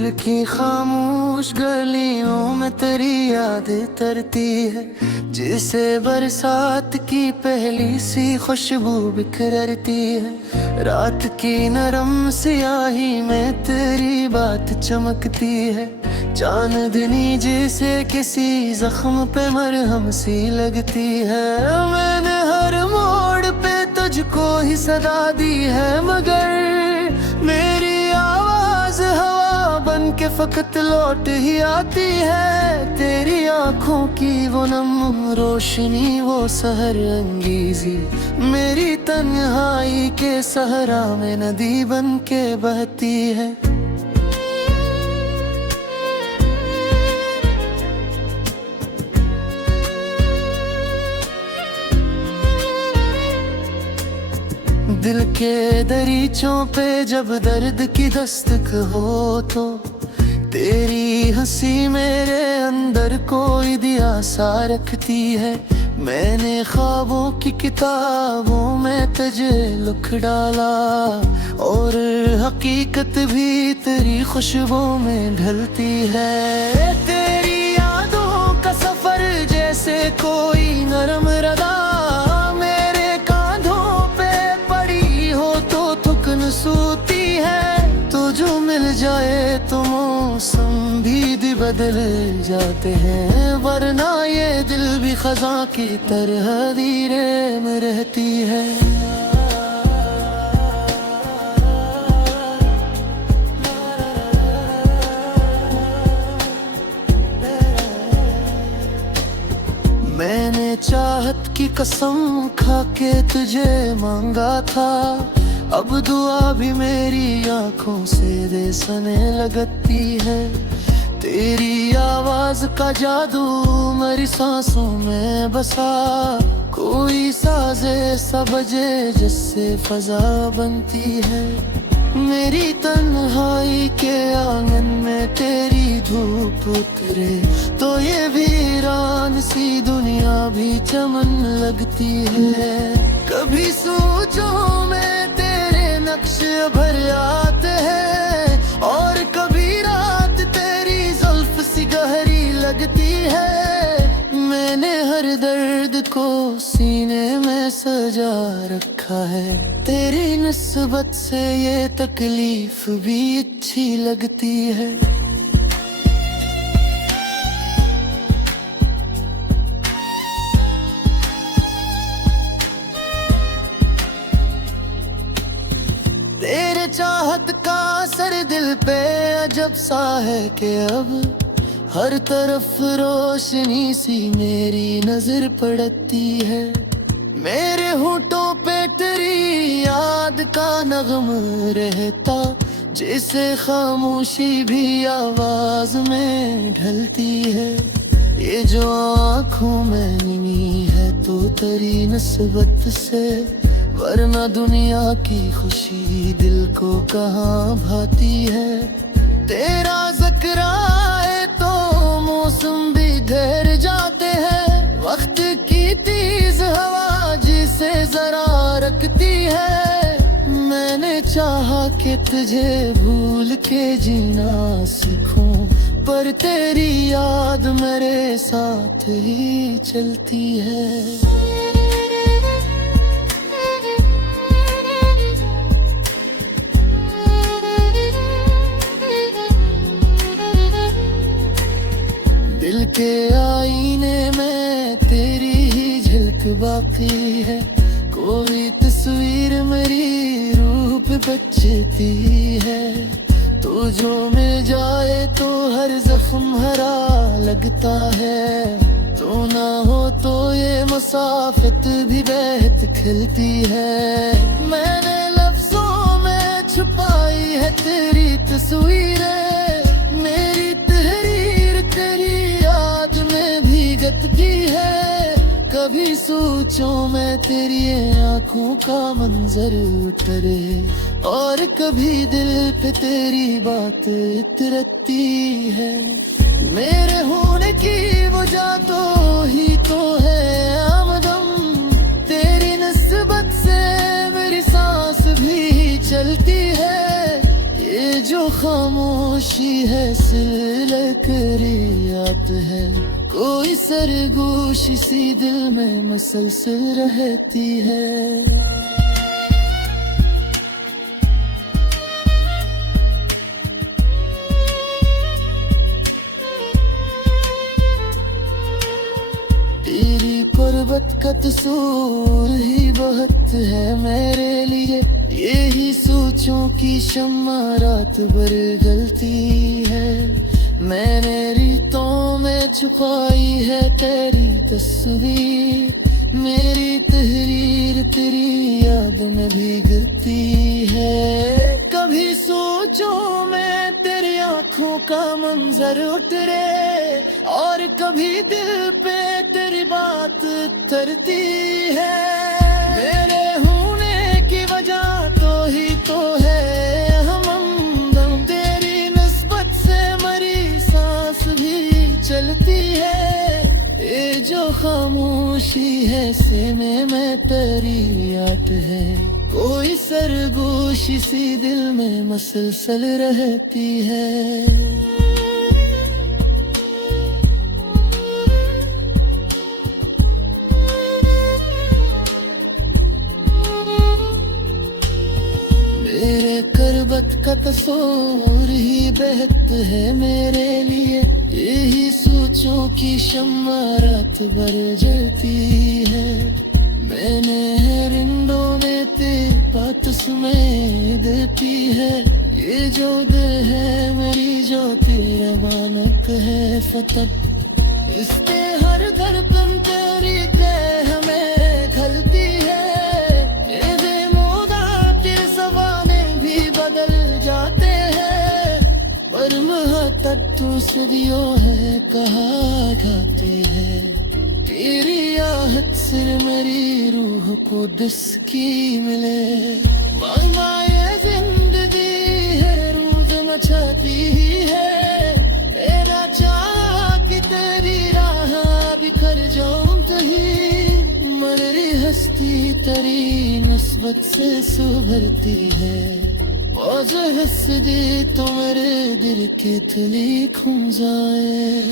दिल की खामोश गलियों में तेरी याद तरती है, जिसे बरसात की पहली सी खुशबू बिखरती है। रात की नरम सियाही में तेरी बात चमकती है, चांदनी जैसे किसी जख्म पे मरहम सी लगती है। मैंने हर मोड़ पे तुझको ही सदा दी है, मगर मेरी आवाज हवा बन के फकत लौट ही आती है। तेरी आंखों की वो नम रोशनी, वो सहर अंगीजी मेरी तन्हाई के सहरा में नदी बन के बहती है। दिल के दरीचों पे जब दर्द की दस्तक हो तो तेरी हंसी मेरे अंदर कोई दिया सा रखती है। मैंने ख्वाबों की किताबों में तुझे लिख डाला, और हकीकत भी तेरी खुशबू में ढलती है। तेरी यादों का सफर जैसे कोई नरम रदा सूती है। तो जो मिल जाए तो मौसम भी बदल जाते हैं, वरना ये दिल भी खजा की तरह धीरे में रहती है। मैंने चाहत की कसम खा के तुझे मांगा था, अब दुआ भी मेरी आंखों से देसने लगती है। तेरी आवाज का जादू मेरी सांसों में बसा, कोई साजे सा बजे जिससे फजा बनती है। मेरी तन्हाई के आंगन में तेरी धूप उतरे तो ये वीरान सी दुनिया भी चमन लगती है। कभी सोचो में नक्श भर आते हैं, और कभी रात तेरी जुल्फ सी गहरी लगती है। मैंने हर दर्द को सीने में सजा रखा है, तेरी निस्बत से ये तकलीफ भी अच्छी लगती है। तेरे चाहत का असर दिल पे अजब सा है कि अब हर तरफ रोशनी सी मेरी नजर पड़ती है। मेरे होठों पे तेरी याद का नगम रहता, जिसे खामोशी भी आवाज में ढलती है। ये जो आँखों में नमी है तो तेरी निस्बत से, वरना दुनिया की खुशी दिल को कहाँ भाती है। तेरा ज़िक्र आए तो मौसम भी ठहर जाते हैं, वक्त की तेज हवा जिसे जरा रखती है। मैंने चाहा कि तुझे भूल के जीना सीखूं, पर तेरी याद मेरे साथ ही चलती है। दिल के आईने में तेरी ही झलक बाकी है, कोई तस्वीर मेरी रूह पे बचती है। तो जो मिल जाए तो हर जख्म हरा लगता है, तो ना हो तो ये मुसाफित भी बहत खिलती है। मैंने लफ्जों में छुपाई है तेरी तस्वीरें, मेरी भीगती है। कभी सोचो मैं तेरी आंखों का मंजर उतरे, और कभी दिल पे तेरी बात उतरती है। मेरे होने की वजह तो ही तो है आमदम, तेरी निस्बत से मेरी सांस भी चलती है। ये जो खामोश खामोशी है सिलकरियात है, कोई सरगोश इसी दिल में मसलसल रहती है। तेरी कुर्बत का तसूर ही बहुत है मेरे लिए, यही सोचों की शम्मा रात भर गलती है। मैंने रीतों में छुपाई है तेरी तस्वीर, मेरी तहरीर तेरी याद में भीगती है। कभी सोचो मैं तेरी आंखों का मंजर उतरे, और कभी दिल पे तेरी बात उतरती है। मेरे होने की वजह तो ही तो है हमदम, तेरी निस्बत से मरी सांस भी चलती है। ये जो खामोशी है सीने में तेरी याद है, कोई सरगोश इसी दिल में मसलसल रहती है। करबत का तस्वीर ही बेहद है मेरे लिए, यही सोचों की शम्मा रात भर जलती है। मैंने रिंदों में तेरे पास में देती है, ये जो दिल है मेरी जो तेरा मानक है फतक, इसके हर धड़कन तेरी तय हमें खलती है। तू सदियों है कहा जाती है, तेरी आहट सिर मेरी रूह को दिसकी मिले। मांगना ये जिंदगी है रोज मचाती ही है, तेरा चाह कि तेरी राह बिखर जाऊं कहीं, मरी हस्ती तेरी नस्बत से सुभरती है। आज हंस दे तो मेरे दिल के तली खो जाए।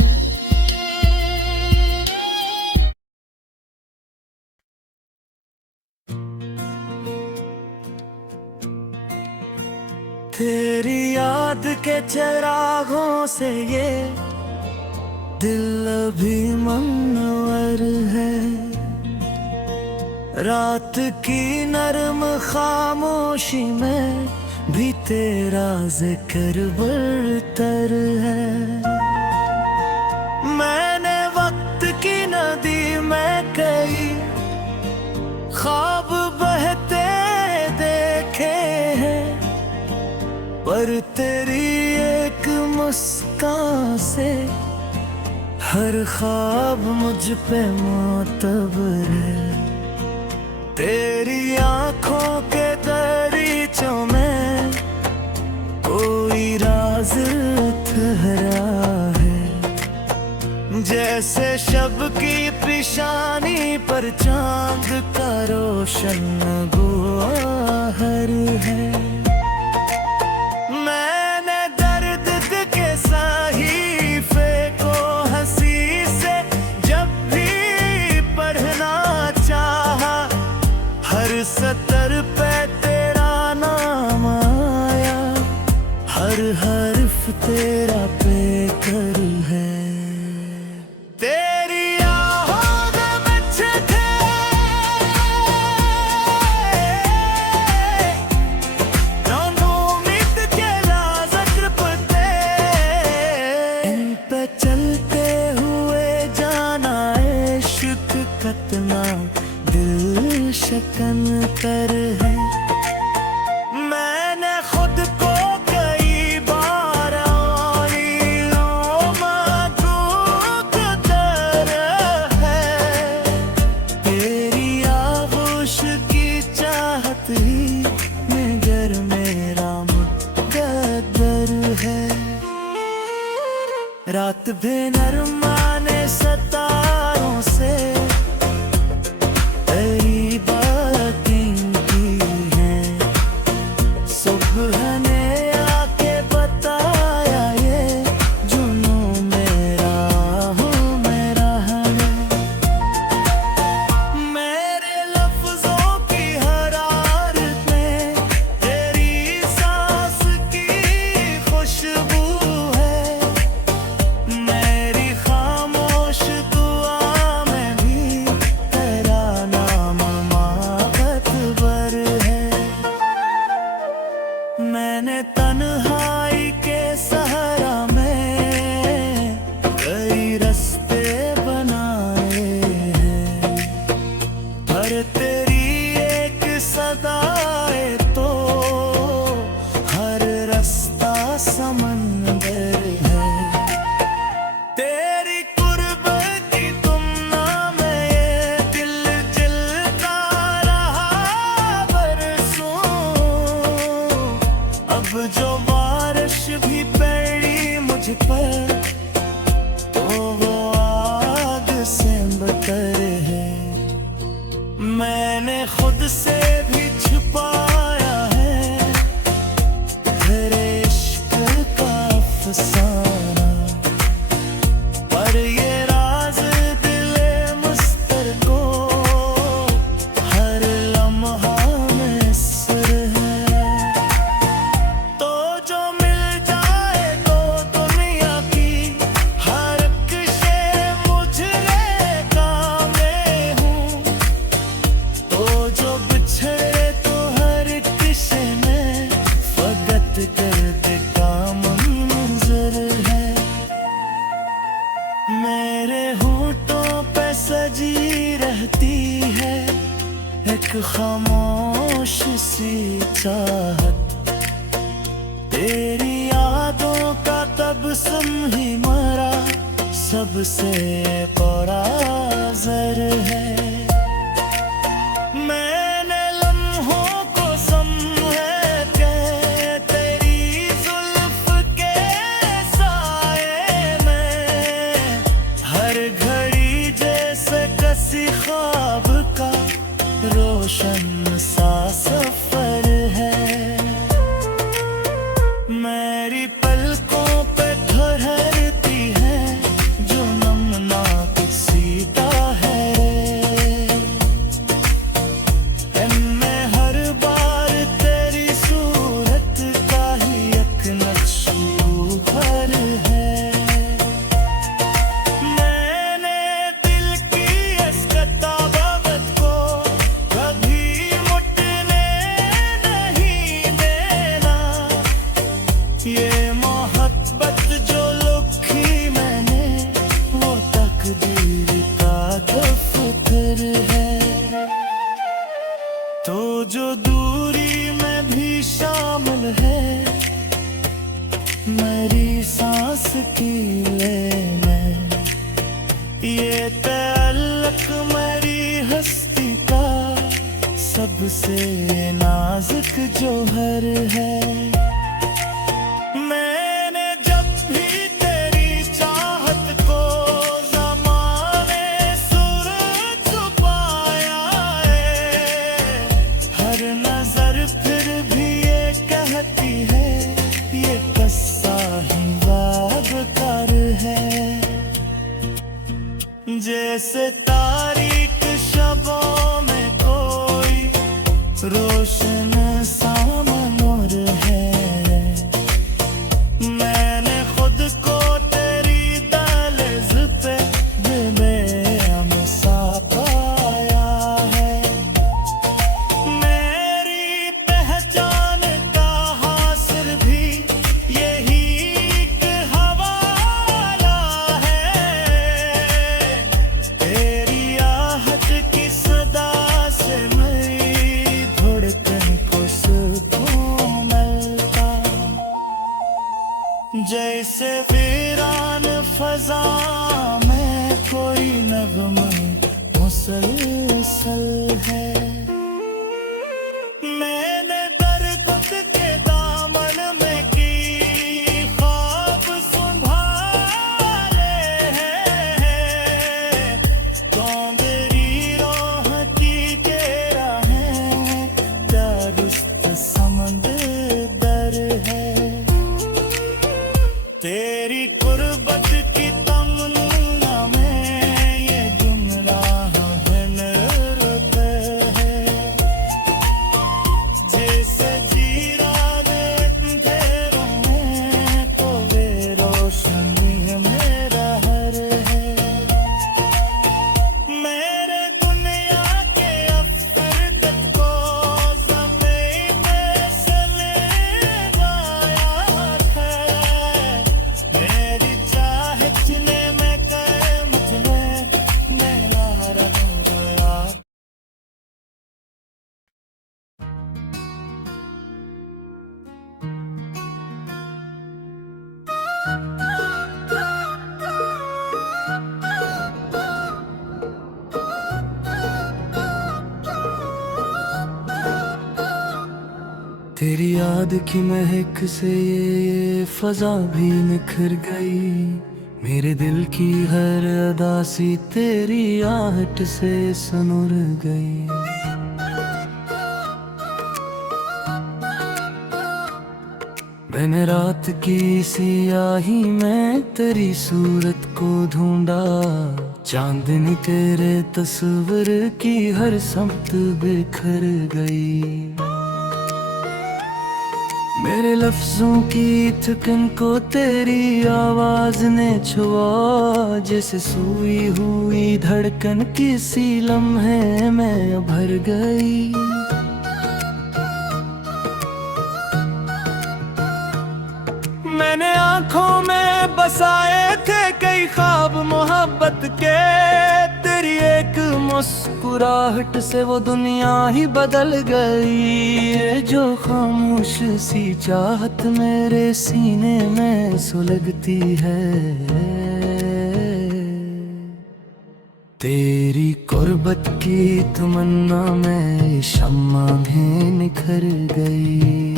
तेरी याद के चिरागों से ये दिल अभी मनवर है, रात की नरम खामोशी में भी तेरा जिक्र बरतर है। मैंने वक्त की नदी में कई ख्वाब बहते देखे हैं, पर तेरी एक मुस्कान से हर ख्वाब मुझ पे मोतबर है। तेरी आंखों के दरीचों में कोई राज ठहरा है, जैसे शब की पेशानी पर चांद का रोशन गुआहर है। मैंने दर्द के साहिफे को हंसी से जब भी पढ़ना चाहा, हर सतर पे तेरा नाम आया, हर हर्फ तेरा पेकर है। तेरी आहों में बच्चे थे, उम्मीद के लाज़िक्र पते, इन पे चलते हुए जाना इश्क कतना दिल शकन कर है। मैंने खुद को कई बार कदर है, तेरी आगोश की चाहत ही मगर मेरा मुकद्दर है। रात भी नरमाने सतारों से तेरी बातें की हैं, सुबह ने आके बताया पर तेरी एक सदाए तो हर रास्ता समंदर है। तेरी कुर्बती तुमना में ये दिल जलता रहा बरसों। अब जो बारिश भी पड़ी मुझ पर तो वो आग से बतर है। मैंने खुद से भी छुपाया है तेरे इश्क का अफसाना, पर ये राज दिले मुस्तर को हर लम्हा में सुर है। तो जो मिल जाए तो दुनिया की हर शे मुझे कामे हूँ, तो जो बिछड़े तो हर किसे में फकत कर दे का मंजर है। मेरे होठों पे सजी रहती है एक खामोश सी चाहत, तेरी यादों का तबस्सुम ही मरा सबसे बड़ा ज़र है। मैंने लम्हों को समझ के तेरी जुल्फ के साए में हर घड़ी जैसे किसी ख्वाब का रोशन सा सफर है। मेरी पलकों पे ठहरती है जो नमनाक सीता है। इनमें हर बार तेरी सूरत का ही एक नक्शो भर है। मैंने दिल की इस किताबत को कभी मुटने नहीं देना। ये मोहब्बत जो लिखी मैंने वो तकदीर का दफ्तर है। तो जो दूरी में भी शामिल है मेरी सांस की ले में, ये तअल्लुक़ मेरी हस्ती का सबसे नाजुक जोहर है। मैंने जब भी तेरी चाहत को ज़माने सुर छुपाया है, हर नजर फिर भी ये कहती है ये कस्सा ही वाबकार है। जैसे तारीक शबों में कोई रोशन सा मनोर है, मैंने खुद को तेरी दहलीज पे बेमसा पाया है। मेरी पहचान का हासिल भी यही एक हवाला है। तेरी आहट की सदा से मेरी धड़कन को सुकून मिलता, जैसे वीरान फजा में कोई नगमा मुसलसल है। मैंने दर्द के दामन में की ख्वाब संभाले हैं, तो मेरी राहती के राहें दुरुस्त समंदर है। तेरी कुर्बत की तमन्ना में ये गुमराह है मेरे तेरी याद की महक से ये फजा भी निखर गई, मेरे दिल की हर अदासी तेरी आहट से सनुर गई। मैंने रात की सियाही में तेरी सूरत को ढूंढा, चांदनी तेरे तस्वीर की हर समत बिखर गई। मेरे लफ्जों की थकन को तेरी आवाज ने छुआ, जैसे सोई हुई धड़कन किसी लम्हे में भर गई। मैंने आंखों में बसाए थे कई ख्वाब मोहब्बत के, तेरी एक मुस्कुराहट से वो दुनिया ही बदल गई। जो खामोश सी चाहत मेरे सीने में सुलगती है, तेरी कुर्बत की तमन्ना में शम्मा में निखर गई।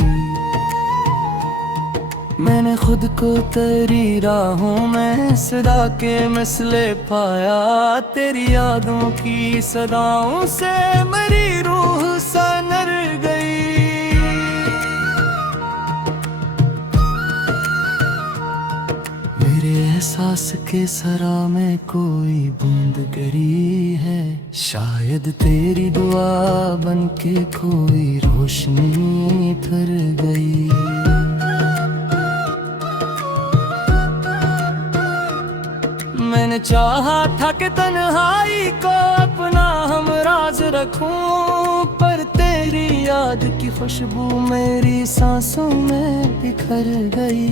मैंने खुद को तेरी राहों में सदा के मिसले पाया, तेरी यादों की सदाओं से मेरी रूह सनर गई। मेरे एहसास के सरा में कोई बूंद गिरी है, शायद तेरी दुआ बन के कोई रोशनी कर गई। मैंने चाहा था कि तन्हाई को अपना हमराज रखूं, पर तेरी याद की खुशबू मेरी सांसों में बिखर गई।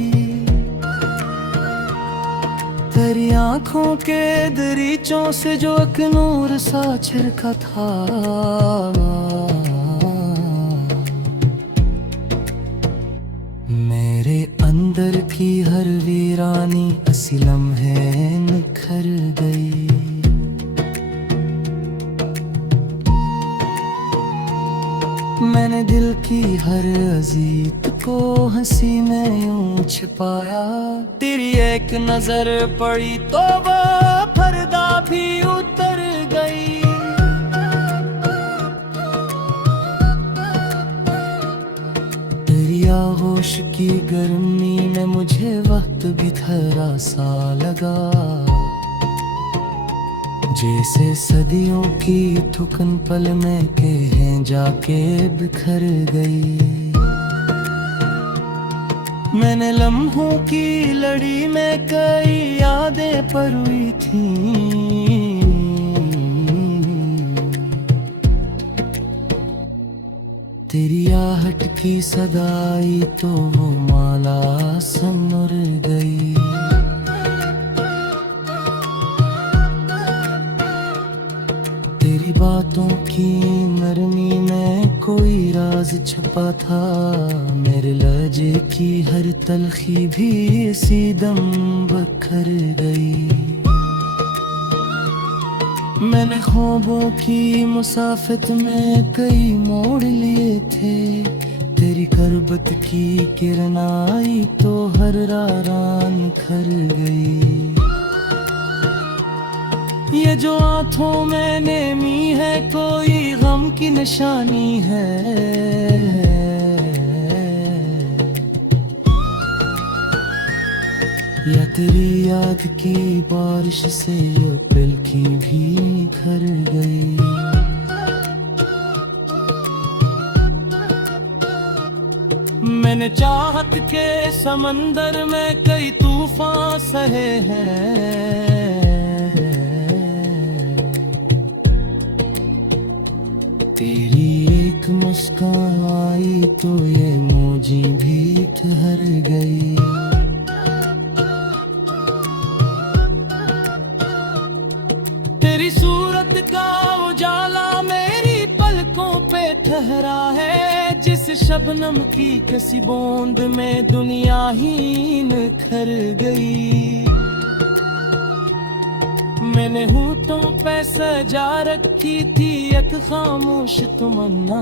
तेरी आंखों के दरीचों से जो एक नूर सा छिड़का था, मेरे अंदर की हर वीरानी इसी लम्हे निखर गई। मैंने दिल की हर अजीत को हंसी में यूं छिपाया, तेरी एक नजर पड़ी तो वो पर्दा भी उतर गई। आगोश की गर्मी में मुझे वक्त भी थरा सा लगा, जैसे सदियों की थुकन पल में कहीं जाके बिखर गई। मैंने लम्हों की लड़ी में कई यादें परोई थीं, तेरी आहट की सदाई तो वो माला सनुर गई। तेरी बातों की नरमी में कोई राज छुपा था, मेरे लहजे की हर तलखी भी इसी दम बखर गई। मैंने ख्वाबों की मुसाफित में कई मोड़ लिए थे, तेरी करबत की किरण आई तो हर रारान खर गई। ये जो आंखों में नेमी है कोई गम की निशानी है, या तेरी याद की बारिश से ये दिल की भी निखर गई। मैंने चाहत के समंदर में कई तूफान सहे हैं, तेरी एक मुस्कान आई तो ये मौजी भी ठहर गई। तेरी सूरत का उजाला मेरी पलकों पे ठहरा है, जिस शबनम की किसी बूंद में दुनिया ही निखर गई। मैंने होठों पे सजा रखी थी एक खामोश तमन्ना,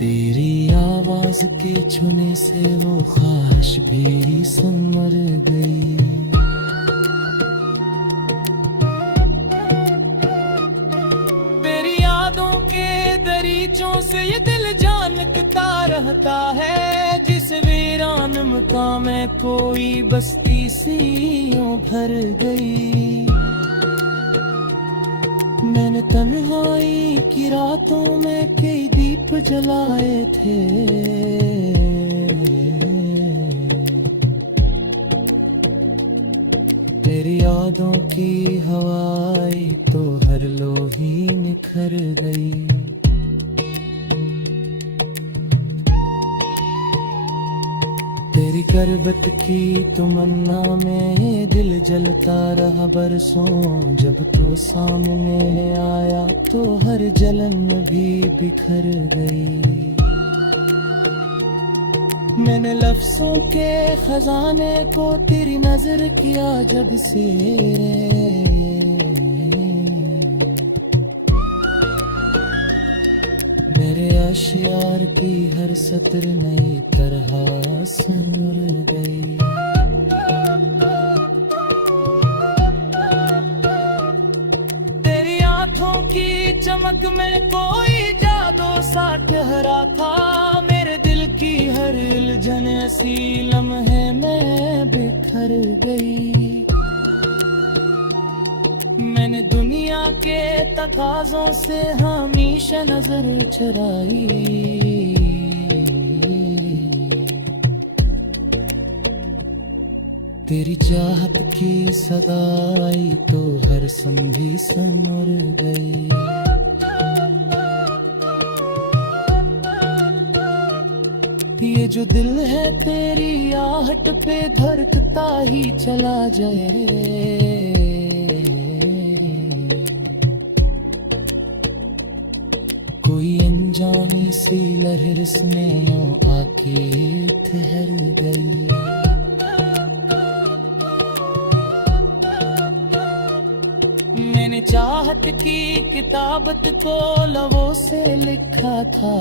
तेरी आवाज के छूने से वो ख्वाहिश भी संवर गई। तेरी यादों के दरीचों से ये दिल जानकता रहता है, जिस वीरान मकाम में कोई बस्ती सी यूं भर गई। मैंने तन्हाई की रातों में कई दीप जलाए थे, तेरी यादों की हवाई तो हर लोही निखर गई। तेरी करबत की तमन्ना में दिल जलता रहा बरसों, जब तो सामने आया तो हर जलन भी बिखर गई। मैंने लफ्जों के खजाने को तेरी नजर किया जब से, मेरे आशियार की हर सतर नई तरह संवर गई। तेरी आंखों की चमक में कोई जादू सा ठहरा था, मेरे दिल की हर उलझन ऐसी लम्हे में बिखर गई। मैंने दुनिया के तकाज़ों से हमेशा नजर चुराई, तेरी चाहत की सदाई तो हर संधि संवर गई। ये जो दिल है तेरी आहट पे धड़कता ही चला जाए, कोई अनजानी सी लहर इसमें यूं आके ठहर गई। मैंने चाहत की किताबत को लबों से लिखा था,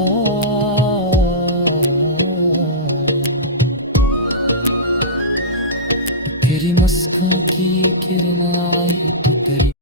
तेरी मुस्कान की किरण आई